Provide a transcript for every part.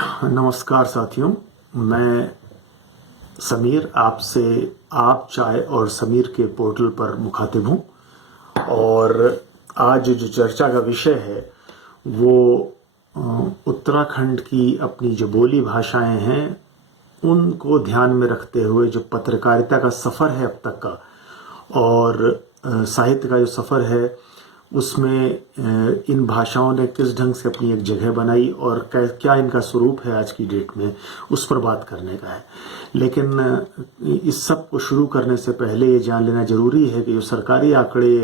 नमस्कार साथियों, मैं समीर आपसे आप चाय और समीर के पोर्टल पर मुखातिब हूँ। और आज जो चर्चा का विषय है वो उत्तराखंड की अपनी जो बोली भाषाएं हैं उनको ध्यान में रखते हुए जो पत्रकारिता का सफ़र है अब तक का और साहित्य का जो सफ़र है उसमें इन भाषाओं ने किस ढंग से अपनी एक जगह बनाई और क्या इनका स्वरूप है आज की डेट में, उस पर बात करने का है। लेकिन इस सब को शुरू करने से पहले ये जान लेना जरूरी है कि जो सरकारी आंकड़े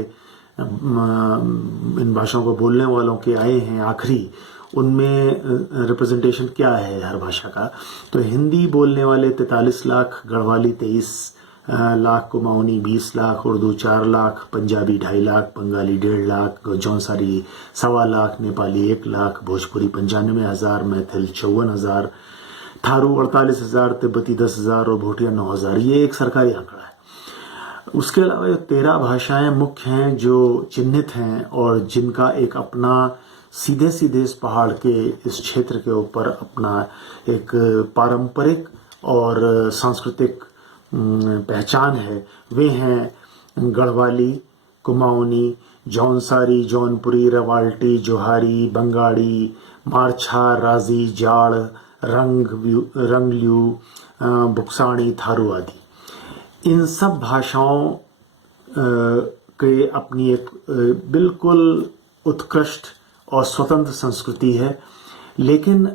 इन भाषाओं को बोलने वालों के आए हैं आखिरी, उनमें रिप्रेजेंटेशन क्या है हर भाषा का। तो हिंदी बोलने वाले 43 लाख, गढ़वाली 23 लाख, कुमाऊनी 20 लाख, उर्दू 4 लाख, पंजाबी 2.5 लाख, बंगाली 1.5 लाख, जौनसारी 1.25 लाख, नेपाली 1 लाख, भोजपुरी 95,000, मैथिल 54,000, थारू 48,000, तिब्बती 10,000 और भूटिया 9,000। ये एक सरकारी आंकड़ा है। उसके अलावा 13 भाषाएं मुख्य हैं जो चिन्हित हैं और जिनका एक अपना सीधे सीधे इस पहाड़ के इस क्षेत्र के ऊपर अपना एक पारंपरिक और सांस्कृतिक पहचान है। वे हैं गढ़वाली, कुमाऊनी, जौनसारी, जौनपुरी, रवाल्टी, जोहारी, बंगाड़ी, मारछा, राजी, जाड़, रंगल्यू, बुक्साणी, थारू आदि। इन सब भाषाओं के अपनी एक बिल्कुल उत्कृष्ट और स्वतंत्र संस्कृति है। लेकिन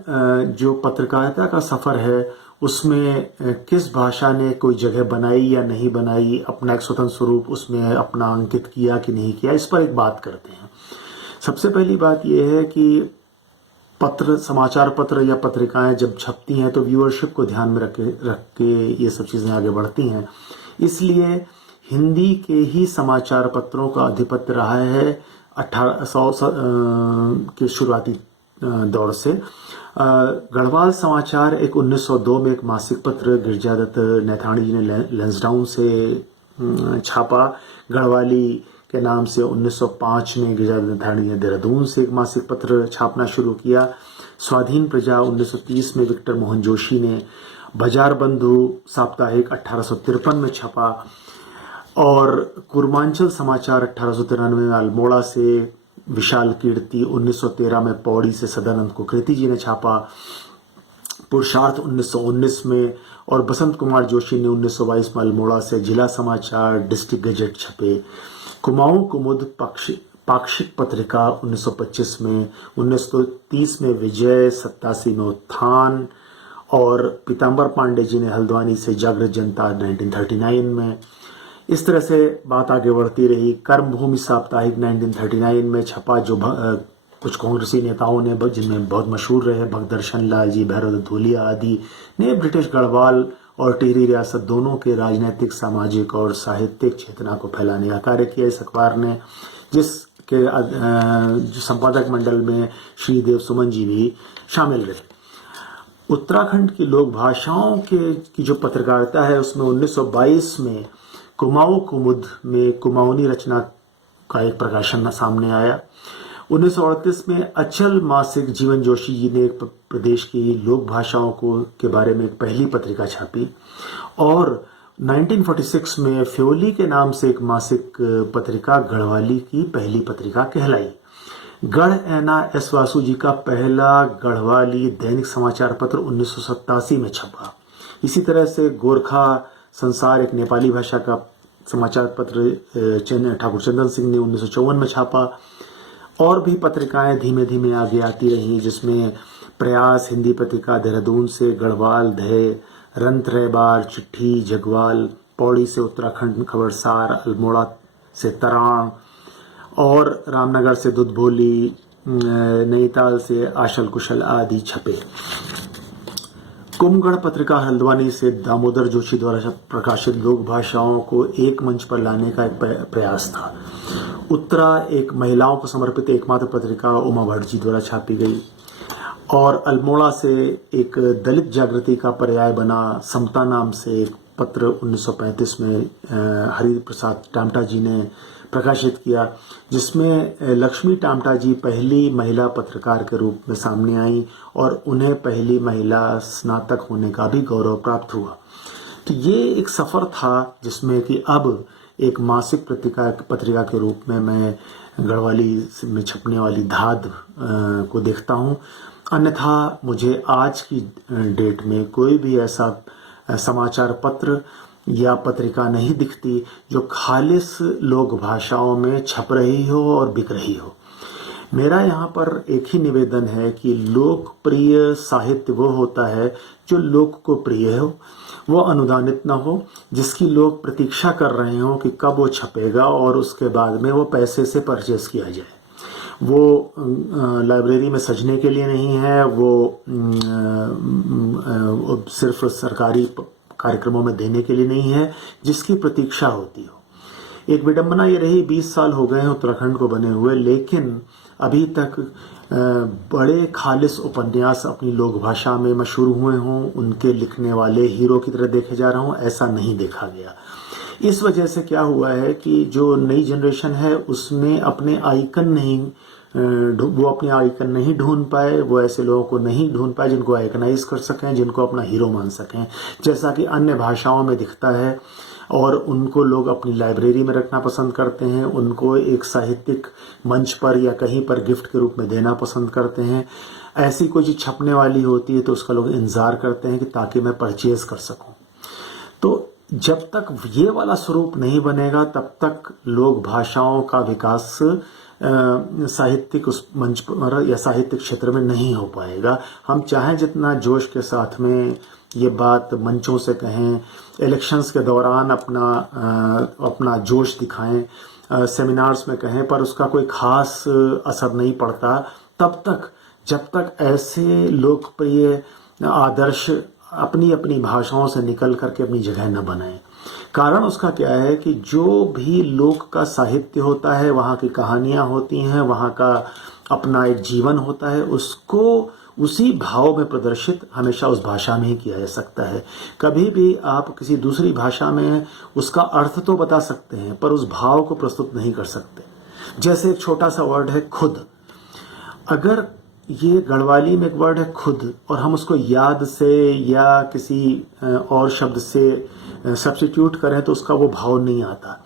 जो पत्रकारिता का सफ़र है उसमें किस भाषा ने कोई जगह बनाई या नहीं बनाई, अपना एक स्वतंत्र स्वरूप उसमें अपना अंकित किया कि नहीं किया, इस पर एक बात करते हैं। सबसे पहली बात यह है कि समाचार पत्र या पत्रिकाएं जब छपती हैं तो व्यूअरशिप को ध्यान में रख के ये सब चीज़ें आगे बढ़ती हैं। इसलिए हिंदी के ही समाचार पत्रों का आधिपत्य रहा है 1800 के शुरुआती दौर से। गढ़वाल समाचार एक 1902 में एक मासिक पत्र गिरजादत्त नैथानी जी ने लैंसडाउन से छापा। गढ़वाली के नाम से 1905 में गिरजादत्त नैथानी ने देहरादून से एक मासिक पत्र छापना शुरू किया। स्वाधीन प्रजा 1930 में विक्टर मोहन जोशी ने, बाजार बंधु साप्ताहिक 1853 में छपा और कुर्मांचल समाचार 1893 में अल्मोड़ा से, विशाल कीर्ति 1913 में पौड़ी से सदानंद कुकृति जी ने छापा, पुरुषार्थ 1919 में और बसंत कुमार जोशी ने 1922 में अल्मोड़ा से जिला समाचार डिस्ट्रिक्ट गजेट छपे। कुमाऊं कुमुद पाक्षिक पत्रिका 1925 में, 1930 में विजय, 87 में उत्थान और पीताम्बर पांडे जी ने हल्द्वानी से जागृत जनता 1939 में। इस तरह से बात आगे बढ़ती रही। कर्मभूमि साप्ताहिक 1939 में छपा, जो कुछ कांग्रेसी नेताओं ने, जिनमें बहुत मशहूर रहे भगदर्शन लाल जी, भैरवदत्त धूलिया आदि ने ब्रिटिश गढ़वाल और टिहरी रियासत दोनों के राजनीतिक, सामाजिक और साहित्यिक चेतना को फैलाने का कार्य किया इस अखबार ने, जिसके जो संपादक मंडल में श्री देव सुमन जी भी शामिल रहे। उत्तराखंड की लोक भाषाओं की जो पत्रकारिता है उसमें 1922 में कुमाऊं कुमुद में कुमाऊनी रचना का एक प्रकाशन सामने आया। 1938 में अचल मासिक जीवन जोशी जी ने प्रदेश की लोक भाषाओं के बारे में एक पहली पत्रिका छापी और 1946 में फ्योली के नाम से एक मासिक पत्रिका गढ़वाली की पहली पत्रिका कहलाई। गढ़ ऐना एस वासु जी का पहला गढ़वाली दैनिक समाचार पत्र 1987 में छपा। इसी तरह से गोरखा संसार एक नेपाली भाषा का समाचार पत्र ठाकुर चंदन सिंह ने 1954 में छापा। और भी पत्रिकाएं धीमे धीमे आगे आती रही, जिसमें प्रयास हिंदी पत्रिका देहरादून से, गढ़वाल, धय, रंत रहबार, चिट्ठी, जगवाल, पौड़ी से उत्तराखंड खबरसार, अल्मोड़ा से तराण और रामनगर से दुधभोली, नैनीताल से आशल कुशल आदि छपे। कुमगढ़ पत्रिका हल्द्वानी से दामोदर जोशी द्वारा प्रकाशित लोक भाषाओं को एक मंच पर लाने का एक प्रयास था। उत्तरा एक महिलाओं को समर्पित एकमात्र पत्रिका उमा भट्ट जी द्वारा छापी गई और अल्मोड़ा से एक दलित जागृति का पर्याय बना समता नाम से एक पत्र 1935 में हरि प्रसाद टामटा जी ने प्रकाशित किया, जिसमें लक्ष्मी टामटा जी पहली महिला पत्रकार के रूप में सामने आई और उन्हें पहली महिला स्नातक होने का भी गौरव प्राप्त हुआ। तो ये एक सफ़र था जिसमें कि अब एक मासिक पत्रिका के रूप में मैं गढ़वाली में छपने वाली धाद को देखता हूँ। अन्यथा मुझे आज की डेट में कोई भी ऐसा समाचार पत्र या पत्रिका नहीं दिखती जो खालिस लोक भाषाओं में छप रही हो और बिक रही हो। मेरा यहाँ पर एक ही निवेदन है कि लोकप्रिय साहित्य वो होता है जो लोक को प्रिय हो, वो अनुदानित न हो, जिसकी लोग प्रतीक्षा कर रहे हो कि कब वो छपेगा और उसके बाद में वो पैसे से परचेस किया जाए। वो लाइब्रेरी में सजने के लिए नहीं है, वो सिर्फ सरकारी कार्यक्रमों में देने के लिए नहीं है, जिसकी प्रतीक्षा होती हो। एक विडंबना ये रही, 20 साल हो गए हैं उत्तराखंड को बने हुए, लेकिन अभी तक बड़े खालिस उपन्यास अपनी लोक भाषा में मशहूर हुए हों, उनके लिखने वाले हीरो की तरह देखे जा रहा हूँ, ऐसा नहीं देखा गया। इस वजह से क्या हुआ है कि जो नई जनरेशन है उसने अपने आइकन नहीं वो अपने आइकन नहीं ढूंढ पाए, वो ऐसे लोगों को नहीं ढूंढ पाए जिनको आइकनाइज कर सकें, जिनको अपना हीरो मान सकें, जैसा कि अन्य भाषाओं में दिखता है। और उनको लोग अपनी लाइब्रेरी में रखना पसंद करते हैं, उनको एक साहित्यिक मंच पर या कहीं पर गिफ्ट के रूप में देना पसंद करते हैं। ऐसी कोई चीज़ छपने वाली होती है तो उसका लोग इंतज़ार करते हैं कि ताकि मैं परचेज कर सकूं। तो जब तक ये वाला स्वरूप नहीं बनेगा तब तक लोक भाषाओं का विकास साहित्यिक उस मंच पर या साहित्यिक क्षेत्र में नहीं हो पाएगा। हम चाहें जितना जोश के साथ में ये बात मंचों से कहें, इलेक्शंस के दौरान अपना जोश दिखाएं, सेमिनार्स में कहें, पर उसका कोई खास असर नहीं पड़ता तब तक जब तक ऐसे लोकप्रिय आदर्श अपनी अपनी भाषाओं से निकल करके अपनी जगह न बनाएं। कारण उसका क्या है कि जो भी लोक का साहित्य होता है, वहाँ की कहानियाँ होती हैं, वहाँ का अपना एक जीवन होता है, उसको उसी भाव में प्रदर्शित हमेशा उस भाषा में ही किया जा सकता है। कभी भी आप किसी दूसरी भाषा में उसका अर्थ तो बता सकते हैं पर उस भाव को प्रस्तुत नहीं कर सकते। जैसे एक छोटा सा वर्ड है खुद, अगर ये गढ़वाली में एक वर्ड है खुद और हम उसको याद से या किसी और शब्द से सब्स्टिट्यूट करें तो उसका वो भाव नहीं आता।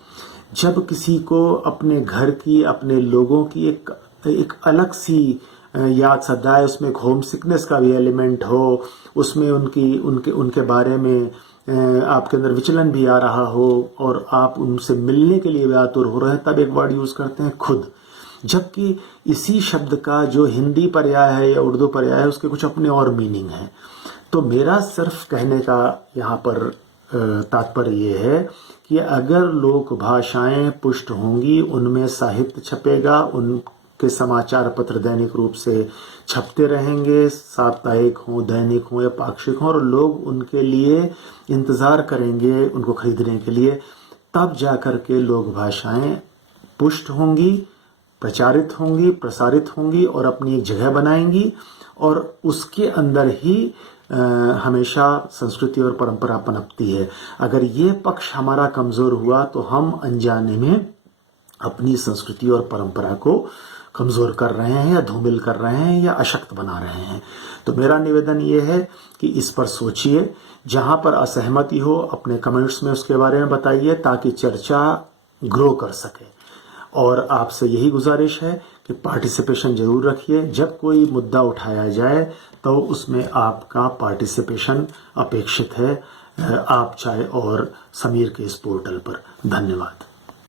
जब किसी को अपने घर की, अपने लोगों की एक अलग सी याद सदाए, उसमें एक होम सिकनेस का भी एलिमेंट हो, उसमें उनके बारे में आपके अंदर विचलन भी आ रहा हो और आप उनसे मिलने के लिए आतुर हो रहे हैं, तब एक वर्ड यूज करते हैं खुद। जबकि इसी शब्द का जो हिंदी पर्याय है या उर्दू पर्याय है उसके कुछ अपने और मीनिंग है। तो मेरा सिर्फ कहने का यहाँ पर तात्पर्य ये है कि अगर लोक भाषाएं पुष्ट होंगी, उनमें साहित्य छपेगा, उनके समाचार पत्र दैनिक रूप से छपते रहेंगे, साप्ताहिक हों, दैनिक हों या पाक्षिक हों, और लोग उनके लिए इंतज़ार करेंगे उनको खरीदने के लिए, तब जाकर के लोक भाषाएं पुष्ट होंगी, प्रचारित होंगी, प्रसारित होंगी और अपनी एक जगह बनाएंगी। और उसके अंदर ही हमेशा संस्कृति और परंपरा पनपती है। अगर ये पक्ष हमारा कमज़ोर हुआ तो हम अनजाने में अपनी संस्कृति और परंपरा को कमज़ोर कर रहे हैं या धूमिल कर रहे हैं या अशक्त बना रहे हैं। तो मेरा निवेदन ये है कि इस पर सोचिए, जहाँ पर असहमति हो अपने कमेंट्स में उसके बारे में बताइए ताकि चर्चा ग्रो कर सके। और आपसे यही गुजारिश है कि पार्टिसिपेशन जरूर रखिए। जब कोई मुद्दा उठाया जाए तो उसमें आपका पार्टिसिपेशन अपेक्षित है, आप चाहे और समीर के इस पोर्टल पर। धन्यवाद।